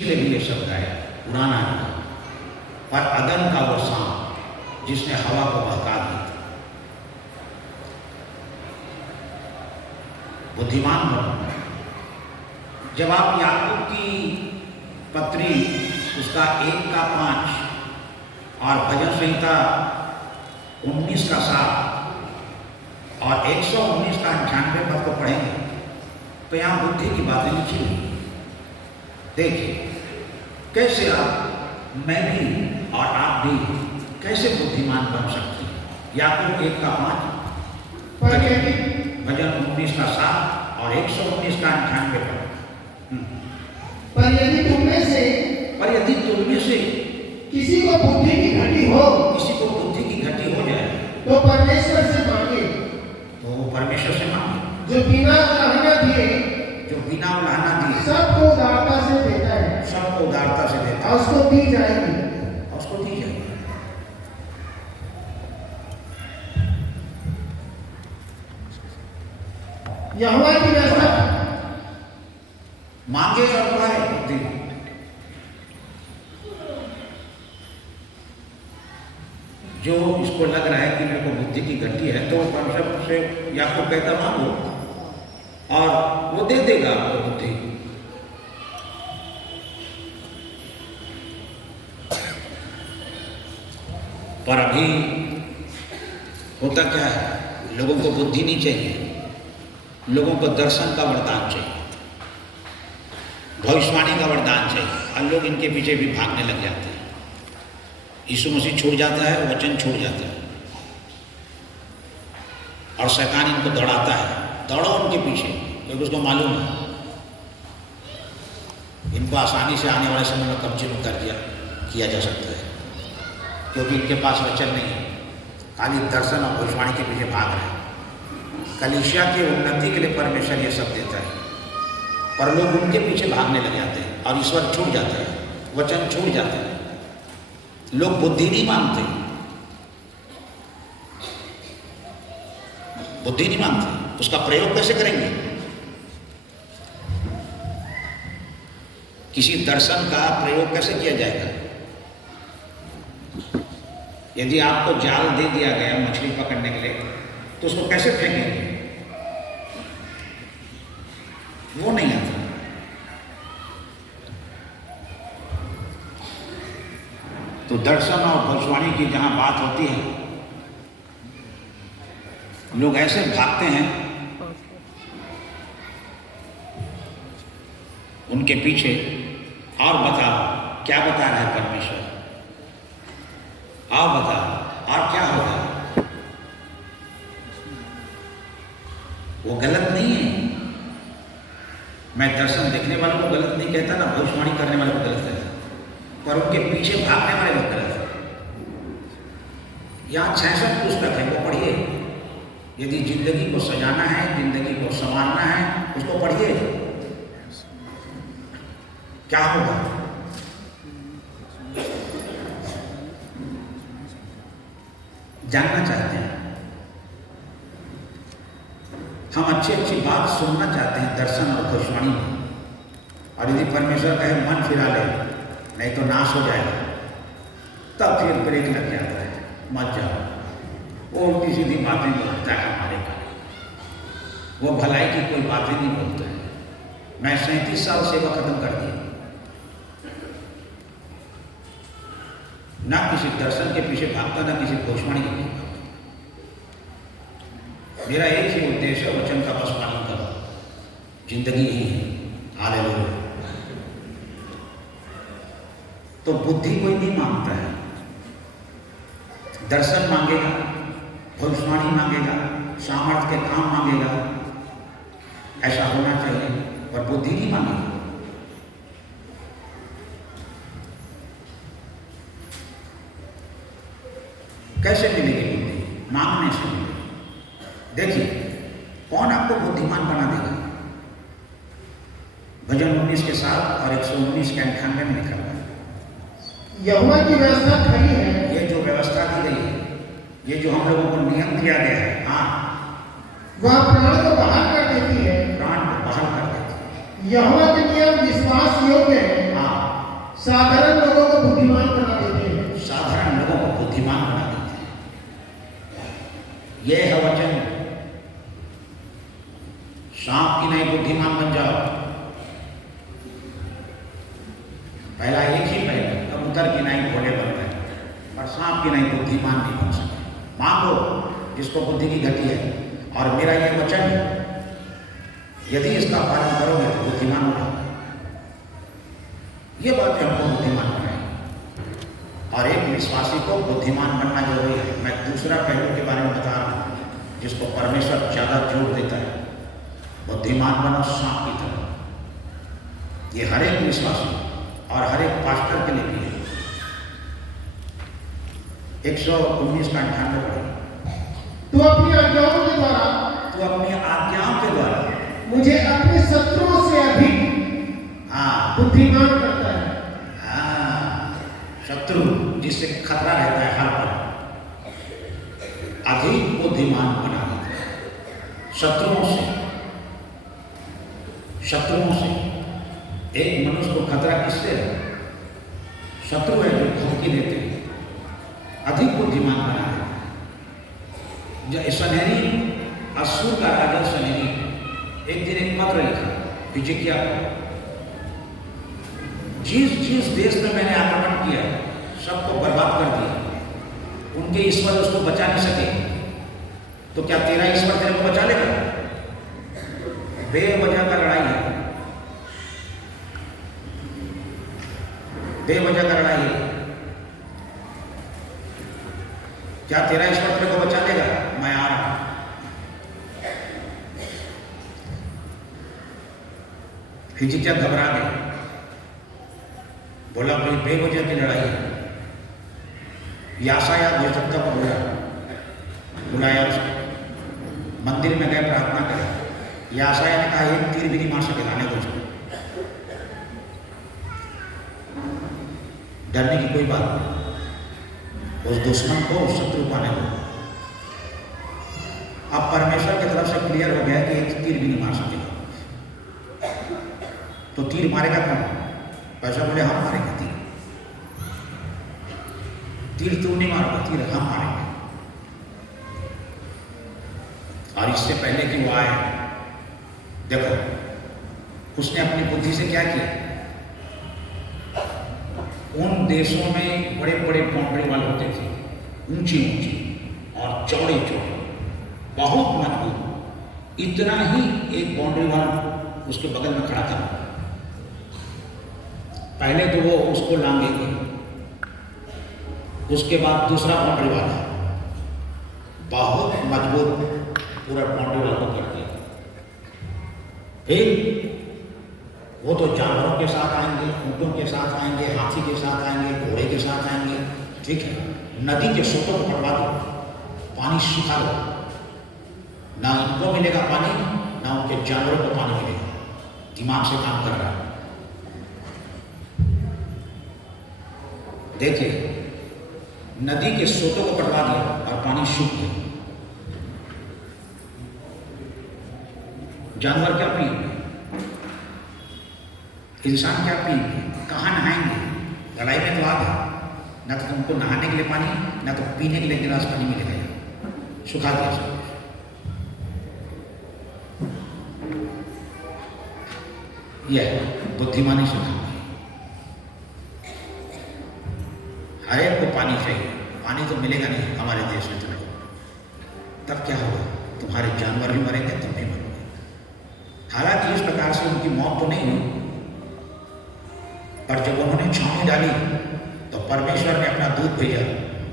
इसलिए भी ये शब्द आया पुराना नहीं। और अदन का वो सांप जिसने हवा को बहका दी, बुद्धिमान बनो। जब आप याकूब की पत्री उसका 1:5 और भजन संहिता 19:7 और 119 का 98 पद को पढ़ेंगे तो यहाँ बुद्धि की बातें लिखी हुई। देखिए कैसे आप, मैं भी और आप भी कैसे बुद्धिमान बन सकते हैं। याकूब 1:5 भजन 19:7 और 119 का 98 पद। पर यदि तुम में से किसी को बुद्धि की घटी हो, जाए तो परमेश्वर से मांगे, तो वो परमेश्वर से मांगे जो बिना उलाहना दिए सबको उदारता से देता है, और उसको दी जाएगी। यहोवा की व्यवस्था मांगे और पाए बुद्धि। जो इसको लग रहा है कि मेरे को बुद्धि की घटी है तो परमेश्वर से याकूब कहता मांगो और वो दे देगा आपको बुद्धि। पर अभी होता क्या है, लोगों को बुद्धि नहीं चाहिए, लोगों को दर्शन का वरदान चाहिए, भविष्यवाणी का वरदान चाहिए, और लोग इनके पीछे भी भागने लग जाते हैं। यीशु मसीह छूट जाता है, वचन छूट जाता है और शैतान इनको दौड़ाता है, दौड़ो उनके पीछे, क्योंकि उसको मालूम है इनको आसानी से आने वाले समय में कब्जे में कर किया जा सकता है, क्योंकि इनके पास वचन नहीं है, खाली दर्शन और भविष्यवाणी के पीछे भाग रहे हैं। कलीसिया की उन्नति के लिए परमेश्वर ये सब देता है, पर लोग उनके पीछे भागने लग जाते हैं और ईश्वर छूट जाता है, वचन छूट जाता है। लोग बुद्धि नहीं मानते, उसका प्रयोग कैसे करेंगे? किसी दर्शन का प्रयोग कैसे किया जाएगा? यदि आपको जाल दे दिया गया मछली पकड़ने के लिए तो उसको कैसे फेंकेंगे? वो नहीं आता। तो दर्शन और भविष्यवाणी की जहां बात होती है, लोग ऐसे भागते हैं उनके पीछे। और बताओ क्या बता रहा है परमेश्वर? आओ बताओ और क्या होगा? वो गलत नहीं है। मैं दर्शन देखने वालों को गलत नहीं कहता ना, भविष्यवाणी करने वालों को गलत कहता, पर उनके पीछे भागने वाले लोग गलत हैं। यहाँ 66 पुस्तक है, वो पढ़िए। यदि जिंदगी को सजाना है, जिंदगी को संवारना है, उसको पढ़िए। क्या होगा? जानना चाहते हैं हम, अच्छी बात सुनना चाहते हैं दर्शन और भविष्यवाणी में। और यदि परमेश्वर कहे मन फिरा ले, नहीं तो नाश हो जाएगा, तब फिर ब्रेक लग जाता है, मत जाओ। वो उल्टी सीधी बातें बोलता है हमारे का, वो भलाई की कोई बातें नहीं बोलता है। मैं 37 साल सेवा खत्म कर दी, ना किसी दर्शन के पीछे भागता, ना किसी भविष्यवाणी के पीछे भागता। मेरा एक ही उद्देश्य है, वचन का बस पालन करो, जिंदगी ही है। हालेलुया। तो बुद्धि कोई नहीं मांगता है, दर्शन मांगेगा, भविष्यवाणी मांगेगा, सामर्थ्य के काम मांगेगा, ऐसा होना चाहिए, पर बुद्धि नहीं मांगेगा। कैसे मिलेगी बुद्धि? मांगने से मिलेगी। देखिए कौन आपको बुद्धिमान बना देगा? भजन 19 के 7 और 119 के 98 में लिखा हुआ है, यहोवा की व्यवस्था खरी है। ये जो व्यवस्था दी गई है, ये जो हम लोगों को नियम दिया गया है, हाँ, वह प्राण को बाहर कर देती है। प्राण को बाहर कर देती है। यहोवा के नियम विश्वास योग्य है, हाँ, साधारण लोगों को बुद्धिमान बना देते हैं। साधारण लोगों को बुद्धिमान बना देते हैं। यह है वचन, सांप की नहीं बुद्धिमान बन जाओ। पहला एक ही पहले कबूतर की नहीं भोले बन गए, और सांप की नहीं बुद्धिमान भी बन सके। मांगो जिसको बुद्धि की गति है, और मेरा ये वचन यदि इसका पालन करोगे तो बुद्धिमान हो जाओगे। ये बातें हमको बुद्धिमान बनाएंगी, और एक विश्वासी को बुद्धिमान बनना जरूरी है। मैं दूसरा पहलू के बारे में बता रहा हूँ जिसको परमेश्वर ज्यादा जोर देता है, बुद्धिमान बनो सांप की तरह। ये हर एक विश्वासी और हर एक पास्टर के लिए भी है। 119 का 98 पढ़ो। तू अपनी आज्ञाओं के द्वारा मुझे अपने शत्रुओं से अधिक बुद्धिमान करता है। शत्रु जिससे खतरा रहता है हर पल, अधिक बुद्धिमान बना देता है। शत्रुओं से एक मनुष्य को खतरा किससे है? शत्रु है जो धमकी देते हैं, अधिक बुद्धिमान बना देता है। सनहेरी, असूर का राजा सनहेरी एक दिन एक पत्र लिखा हिजकिय्याह को, जिस देश में मैंने आक्रमण किया सबको बर्बाद कर दिया, उनके ईश्वर उसको बचा नहीं सके, तो क्या तेरा ईश्वर तेरे को बचा लेगा? बेवजह का लड़ाई है, बेवजह का लड़ाई है। क्या तेरा ईश्वर तेरे को बचा लेगा? मैं आ रहा हूं। हिजकिय्याह घबरा गए, बोला कोई बेवजह की लड़ाई है। याशायाह भविष्यवक्ता को बुलाया उसको, मंदिर में गए, प्रार्थना करें। याशायाह ने कहा एक तीर भी नहीं मार सके, लाने को उसको। डरने की कोई बात नहीं, उस दुश्मन को, उस शत्रु को आने को। अब परमेश्वर की तरफ से क्लियर हो गया कि एक तीर भी नहीं मार सकेगा। तो तीर मारेगा कौन? पैसा बोले हम मारेंगे तीर। तीर तू नहीं मारोगा, तीर हम मारेंगे। और इससे पहले कि वो आए, देखो उसने अपनी बुद्धि से क्या किया? उन देशों में बड़े बड़े बाउंड्री वाल होते थे, ऊंची ऊंची और चौड़े चौड़े, बहुत मजबूत। इतना ही एक बाउंड्री वाल उसके बगल में खड़ा था। पहले तो वो उसको लांघेंगे, उसके बाद दूसरा बाउंड्री वाल है, बहुत मजबूत पूरा बाउंड्री वाल को करते। फिर वो तो जानवरों के साथ आएंगे, ऊँटों के साथ आएंगे, हाथी के साथ आएंगे, घोड़े के साथ आएंगे, ठीक है। नदी के सोतों को कटवा दो, पानी सुखा दो, ना इनको मिलेगा पानी, ना उनके जानवरों को पानी मिलेगा। दिमाग से काम कर रहा है। देखिए, नदी के सोतों को कटवा दिया और पानी सूख गया। जानवर क्या पिएंगे? इंसान क्या पिएंगे? कहाँ नहाएंगे? लड़ाई में तो आग है, ना तो तुमको नहाने के लिए पानी, ना तो पीने के लिए गिलास पानी मिलेगा। सुखा दिया सब। यह बुद्धिमानी सिखाती है। हर एक को पानी चाहिए, पानी तो मिलेगा नहीं हमारे देश में तुमको, तब क्या होगा? तुम्हारे जानवर भी मरेंगे, तुम भी मरोगे। हालांकि इस प्रकार से उनकी मौत तो नहीं हुई, पर जब उन्होंने छावनी डाली तो परमेश्वर ने अपना दूत भेजा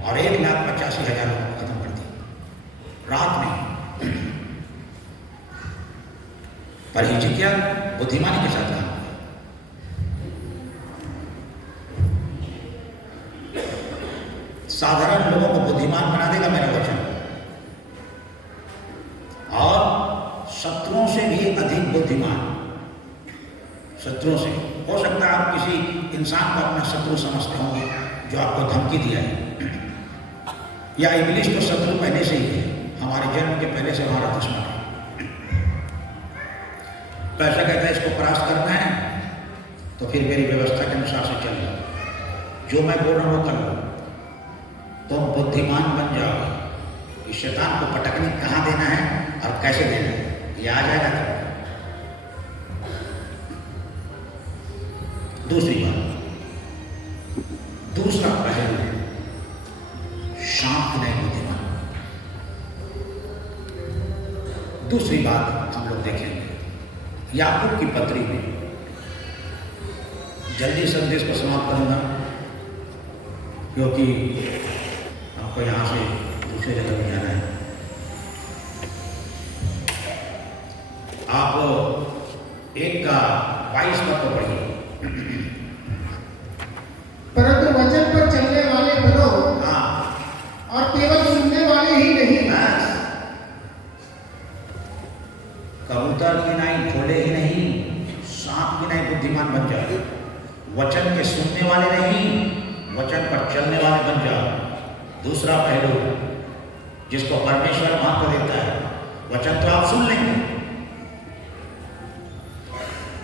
और 1,85,000 लोगों को खत्म कर दिया रात में। पर हिजकिय्याह बुद्धिमानी के साथ काम किया। साधारण लोगों को बुद्धिमान बना देगा मेरा वचन, और शत्रुओं से भी अधिक बुद्धिमान। शत्रुओं से हो सकता है आप किसी इंसान को अपना शत्रु समझते होंगे जो आपको धमकी दिया है, या इब्लीस तो शत्रु पहले से ही है, हमारे जन्म के पहले से हमारा दुश्मन है। पैसा कहता है इसको परास्त करना है तो फिर मेरी व्यवस्था के अनुसार से चल जाओ। जो मैं बोल रहा हूँ वो कर लो, तुम बुद्धिमान बन जाओगे। इस शैतान को पटकने कहाँ देना है और कैसे देना है ये आ जाएगा तब। दूसरी बात, दूसरा पहलू है शांत नहीं बुद्धिमान। दूसरी बात हम लोग देखेंगे याकूब की पत्री में। जल्दी संदेश को समाप्त करूंगा क्योंकि आपको यहां से दूसरी जगह भी जाना है। आप 1:22 को पढ़िए। परंतु वचन पर चलने वाले बनो, हाँ, और केवल सुनने वाले ही नहीं। कबूतर की नहीं, घोड़े ही नहीं, सांप की नहीं बुद्धिमान बन जाओ। वचन के सुनने वाले नहीं, वचन पर चलने वाले बन जाओ। दूसरा पहलू जिसको परमेश्वर महत्व देता है, वचन तो आप सुन लेंगे,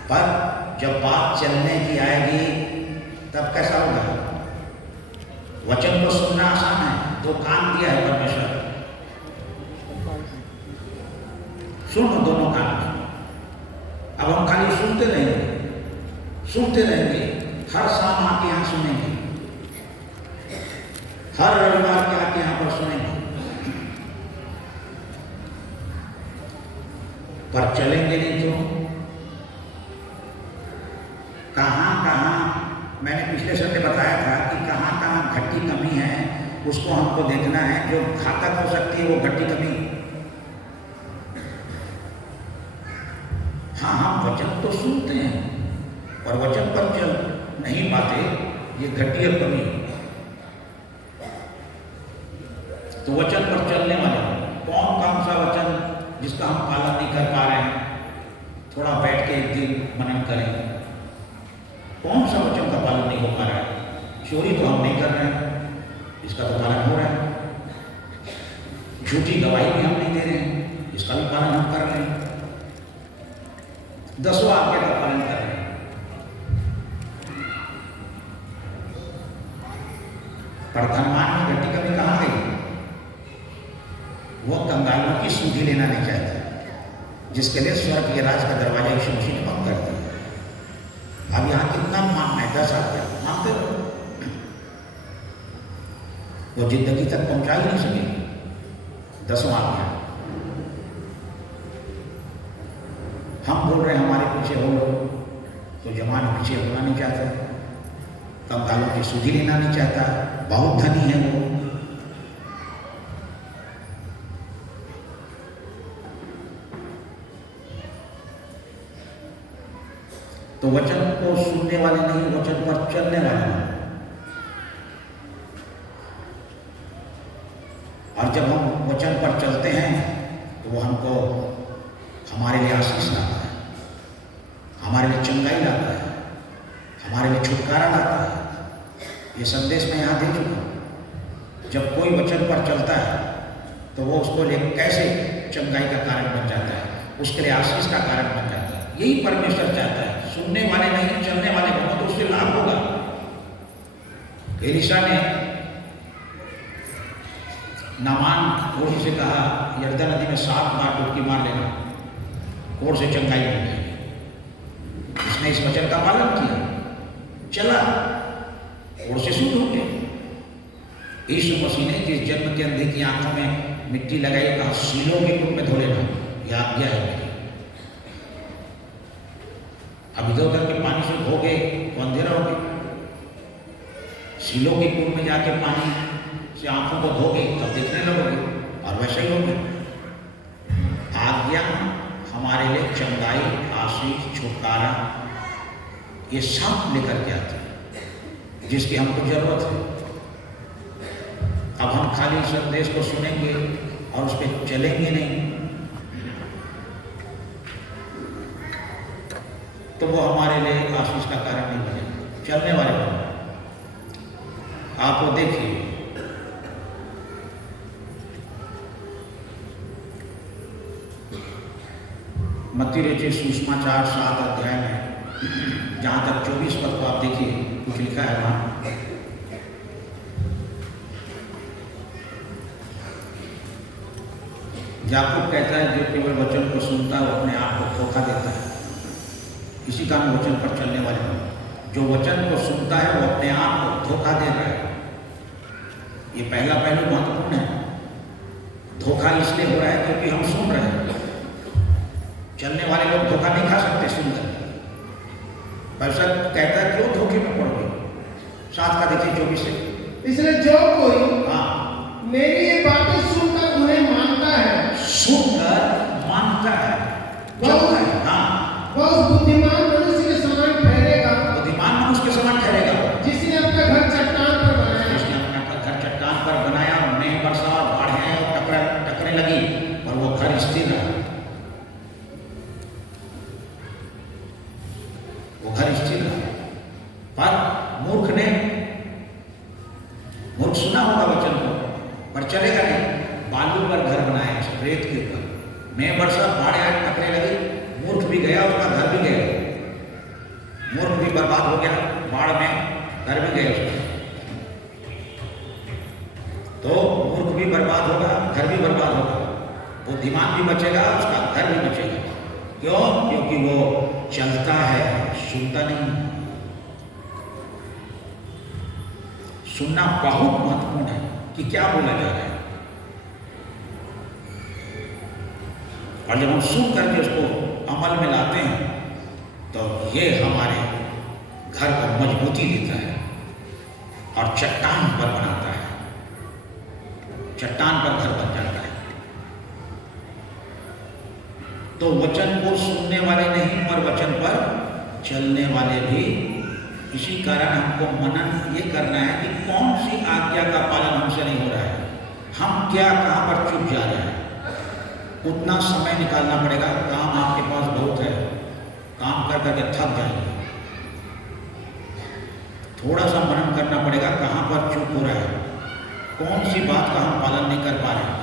पर जब बात चलने की आएगी तब कैसा होगा? वचन को सुनना आसान है, दो कान दिया है परमेश्वर, सुनो दोनों कान में। अब हम खाली सुनते रहेंगे, हर शाम आके यहाँ सुनेंगे, हर रविवार के आके यहाँ पर सुनेंगे, पर चलेंगे नहीं तो कहाँ मैंने पिछले संडे बताया था कि कहाँ घटी कमी है उसको हमको देखना है। जो घातक हो सकती है वो घटी कमी। हाँ, हम वचन तो सुनते हैं और वचन पर चल नहीं पाते, ये घटी और कमी। तो वचन पर चलने वाले कौन सा वचन जिसका हम पालन नहीं कर पा रहे हैं, थोड़ा बैठ के एक दिन मनन करें। कौन सा वचन का पालन नहीं हो पा रहा है? चोरी तो हम नहीं कर रहे हैं, इसका तो पालन हो रहा है। झूठी गवाही भी हम नहीं दे रहे हैं, इसका भी पालन हम कर रहे हैं। 10वां आज्ञा का पालन कर रहे हैं। पर धनवान की घटी कभी कहाँ गई? वो कंगालों की सूझी लेना नहीं चाहता, जिसके लिए स्वर्ग के राज का दरवाजा यीशु मसीह ने बंद कर दिया। अब यहाँ कितना मानना है? 10 आज्ञा मानते रहो, वो जिंदगी तक पहुंचा ही नहीं सकेगी। 10वां आज्ञा हम बोल रहे हैं हमारे पीछे हो लो, तो जवान पीछे होना नहीं चाहता, कंगालों की सूझी लेना नहीं चाहता, बहुत धनी है वो। तो वचन को सुनने वाले नहीं, वचन पर चलने वाले नहीं। और जब हम वचन पर चलते हैं तो वो हमको हमारे लिए आशीष लाता है, हमारे लिए चंगाई लाता है, हमारे लिए छुटकारा लाता है। ये संदेश मैं यहाँ दे चुका हूँ। जब कोई वचन पर चलता है तो वो उसको लिए कैसे चंगाई का कारण बन जाता है, उसके लिए आशीष का कारण बन जाता है। यही परमेश्वर चाहता है। सुनने वाले नहीं, चलने वाले बनो तो उससे लाभ होगा। एलीशा ने नामान कोढ़ से कहा, यरदन नदी में 7 बार डुबकी मार लेना, कोढ़ से चंगाई हो गई। उसने इस वचन का पालन किया, चला, कोढ़ से शुद्ध हो गया। यीशु मसीह ने जिस जन्म के अंधे की आंखों में मिट्टी लगाई, कहा सीलों के कुंड में धो लेना, यह आज्ञा है मेरी। अब इधर उधर के पानी से धोगे तो अंधेरा हो गया, सीलों के कुंड में जाके पानी से आंखों को धोगे तब देखने लगोगे, और वैसे ही होगा। आज्ञा हमारे लिए चंगाई, आशीष, छुटकारा ये सब लेकर के आते हैं जिसकी हमको जरूरत है। अब हम खाली संदेश को सुनेंगे और उस पर चलेंगे नहीं तो वो हमारे लिए आशीष का कारण नहीं बनेगा। चलने वाले बनो। आप वो देखिए, मत्ती रचित सुसमाचार 7 अध्याय में जहाँ तक 24 पद को आप देखिए, कुछ लिखा है वहाँ। याकूब कहता है जो केवल वचन को सुनता है वो अपने आप को धोखा देता है। इसी कारण वचन पर चलने वाले जो वचन को सुनता है वो अपने आप को धोखा दे रहा है। ये पहला पहलू महत्वपूर्ण है। धोखा इसलिए हो रहा है क्योंकि हम सुन रहे हैं। चलने वाले लोग धोखा नहीं खा सकते सुनकर। परमेश्वर कहता है क्यों धोखे में पड़ गए। 7 का देखिए 24 से। इसलिए जो कोई हाँ मेरी ये बातें सुनकर उन्हें मानता है, सुनकर मानता है, वह हाँ उस बुद्धिमान मनुष्य के समान ठहरेगा, बुद्धिमान मनुष्य के समान ठहरेगा, जिसने अपना घर चट्टान पर बनाया, जिसने अपना घर चट्टान पर बनाया, मेघ बरसा और बाढ़ें और टकरे लगी और वो घर स्थिर रहा। वो घर स्थिर रहा। पर मूर्ख सुना होगा वचन को पर चलेगा नहीं। बालू पर घर बनाया, रेत के ऊपर, मेघ बरसा, बाढ़ आए, टकरे लगी, मूर्ख भी गया, उसका घर भी गया। मूर्ख भी बर्बाद हो गया बाढ़ में, घर भी गया उसका। तो मूर्ख भी बर्बाद होगा, घर भी बर्बाद होगा। बुद्धिमान भी बचेगा, उसका घर भी बचेगा। क्यों? क्योंकि वो चलता है, सुनता नहीं। सुनना बहुत महत्वपूर्ण है कि क्या बोला जा रहा है। और जब हम सुन करके उसको अमल में लाते हैं तो ये हमारे घर को मजबूती देता है और चट्टान पर बनाता है। चट्टान पर घर बन जाता है। तो वचन को सुनने वाले नहीं पर वचन पर चलने वाले भी। इसी कारण हमको मनन ये करना है कि कौन सी आज्ञा का पालन हमसे नहीं हो रहा है। हम क्या कहाँ पर चुप जा रहे हैं। उतना समय निकालना पड़ेगा। काम आपके पास बहुत है, काम कर करके थक जाएंगे। थोड़ा सा मनन करना पड़ेगा कहाँ पर चुप हो रहा है, कौन सी बात का हम पालन नहीं कर पा रहे।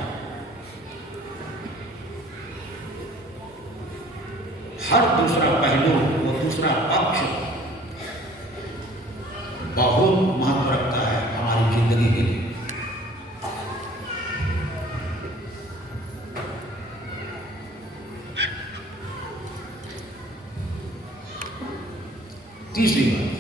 हर दूसरा पहलू, वो दूसरा पक्ष बहुत महत्व रखता है हमारी जिंदगी के लिए। तीसरी बात,